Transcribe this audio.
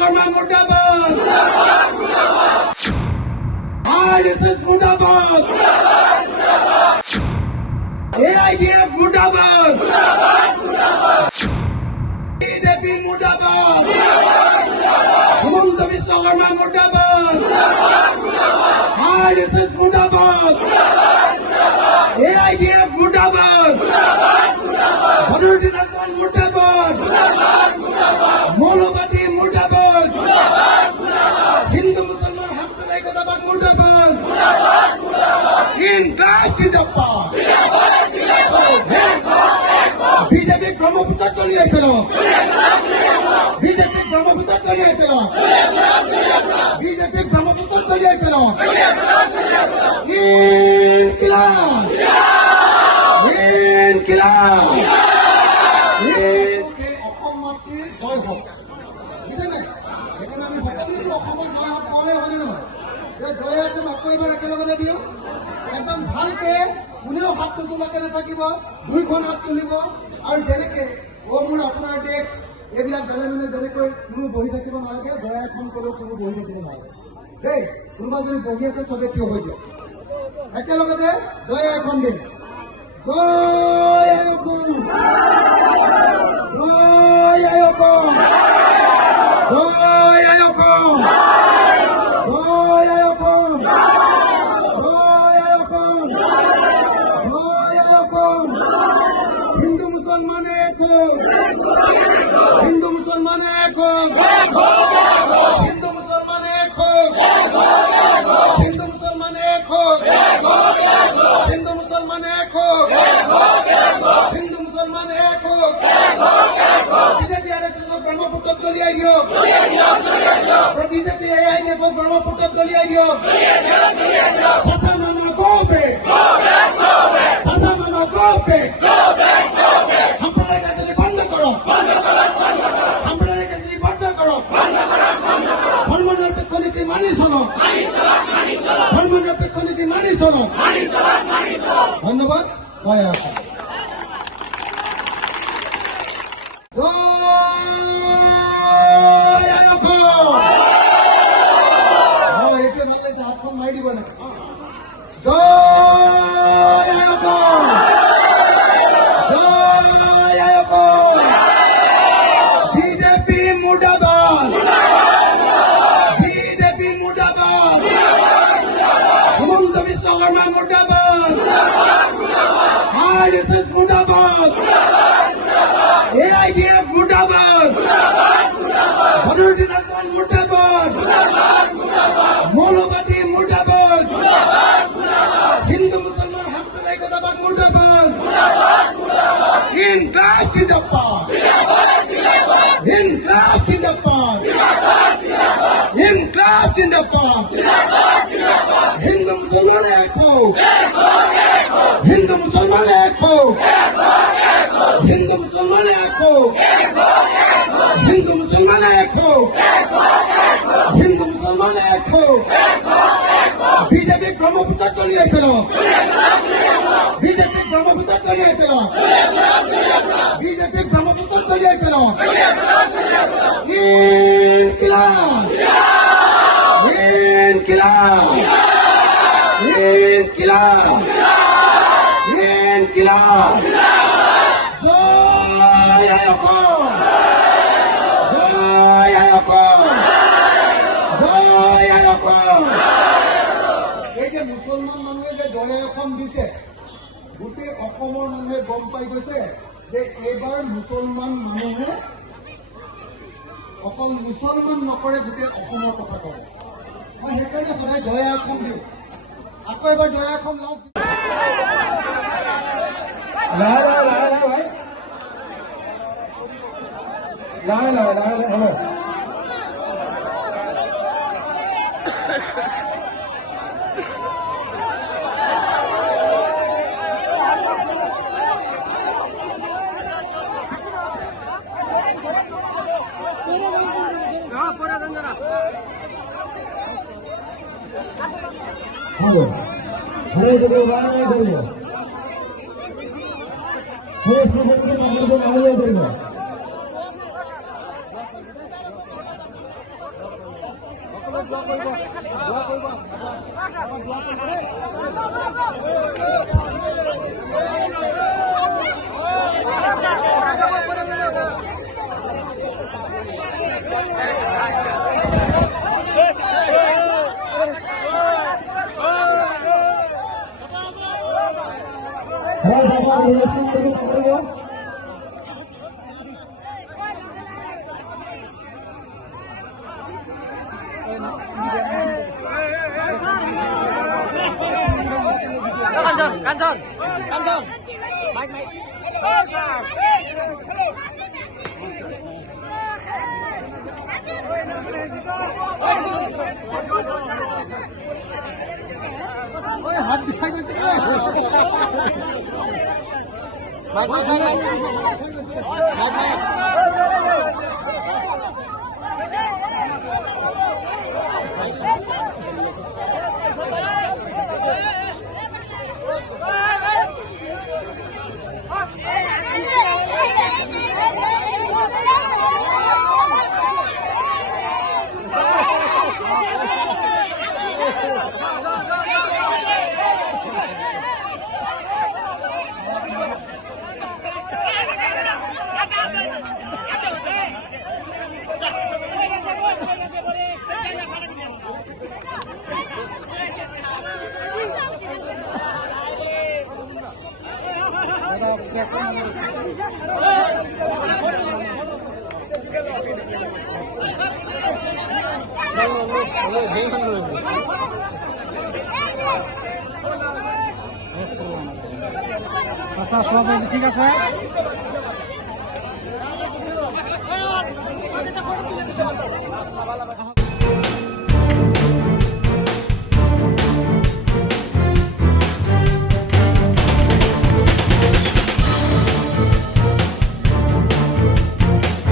বিশ্বকর্মা মুর্দাবাদ, RSS মুর্দাবাদ, AIDF মুর্দাবাদ, বিজেপি মুর্দাবাদ, হিমন্ত বিশ্ব শর্মা মুর্দাবাদ, RSS মুর্দাবাদ, AIDF মুর্দাবাদ, ভদরুদ্দিন আজমল মুর্দাবাদ, মৌলবাদী মুর্দাবাদ, হিন্দু মুসলমান হামতার একতাবাদ মুর্দাবাদ, ইনকাজ জিন্দাবাদ, বিজেপি ব্রহ্মপুত্র তলিয়ে ফেলো, বিজেপি ব্রহ্মপুত্র তলিয়ে ফেলো, বিজেপি ব্রহ্মপুত্র তলিয়ে ফেলো, ইনকিলাব, ইনকিলাব, অসম মাতৃৰ জয় হওক। বুজিছেনে? সেইকাৰণে আমি সকলো অসমৰ জয় হওক কওঁহে, হয়নে নহয়? জয় এখন আকৌ এবাৰ একেলগতে দিওঁ, একদম ভালকে কোনেও হাত নোতোলাকে নাথাকিব, দুইখন হাত তুলিব আৰু যেনেকে মোৰ আপোনাৰ দেশ এইবিলাক বেলে বেলে যেনেকৈ কোনো বহি থাকিব নালাগে, জয় এখন কলেও কোনো বহি থাকিব নালাগে দেই। কোনোবা যদি বহি আছে চবে থিয় হৈ দিয়ক, একেলগতে জয় এখন দিম। জয় অসম, জয় অসম, জয় অসম, জয় অসম, জয় অসম, জয় অসম। হিন্দু মুসলমান এক হোক, হিন্দু মুসলমান এক হোক, হিন্দু মুসলমান এক হোক, হিন্দু মুসলমান এক হোক, হিন্দু মুসলমান এক হোক, হিন্দু মুসলমান এক হোক। বিজেপি RSS ব্রহ্মপুত্র দলিয়াই দিয়ক, বিজেপি AIDF ব্রহ্মপুত্র দলিয়াই দিয়ক। চাচা মামা গো বেক, চাচা মামা গো বেক। সাম্প্রদায়িক রাজনীতি বন্ধ করো, সাম্প্রদায়িক রাজনীতি বন্ধ করো, ধর্মনিরপেক্ষ নীতি মানি চলো, ধর্মনিরপেক্ষ নীতি মানি চলো। ধন্যবাদ। জয় অসম। জয় অসম। এইটোৱে ভাল লাগিছে, হাতখন মাৰি দিব লাগে। জয় অসম, জয় অসম। বিজেপি মুৰ্দাবাদ, বিজেপি মুৰ্দাবাদ, হিমন্ত বিশ্ব শৰ্মা মুৰ্দাবাদ, RSS মুৰ্দাবাদ, AIDF মুর্দাবাদ, ভদরুদ্দিন আজমল মুর্দাবাদ, মৌলবাদী মুর্দাবাদ, হিন্দু মুসলমান হামতার একতাবাদ মুর্দাবাদ, ইনকাজ জিন্দাবাদ, ইনকাজ জিন্দাবাদ, ইনকাজ জিন্দাবাদ। হিন্দু মুসলমান এক হোক, হিন্দু মুসলমান এক হোক, হিন্দু মুসলমান এক হোক, হিন্দু মুসলমান এক হোক, হিন্দু মুসলমান এক হোক। বিজেপি ব্রহ্মপুত্র তলিয়ে ফেলো, বিজেপি ব্রহ্মপুত্র তলিয়ে ফেলো, বিজেপি ব্রহ্মপুত্র তলিয়ে ফেলো। ইনকিলাব, ইনকিলাব, ইনকিলাব, ইনকিলাব। জয় অসম, জয় অসম, জয় অসম। এই যে মুছলমান মানুহে যে জয় অসম দিছে, গোটেই অসমৰ মানুহে গম পাই গৈছে যে এইবাৰ মুছলমান মানুহে অকল মুছলমান নকৰে, গোটেই অসমৰ কথা কয়। মই সেইকাৰণে সদায় জয় অসম দিওঁ। আকৌ এবাৰ জয় অসম লওঁ। লাহে লাহে লাহে লাহে ভাই, লাহে লাহে লাহে লাহে হ'ব। Cancel. Mike. হাত দিখাই দিচ্ছে আচ্ছা সবাই ঠিক আছে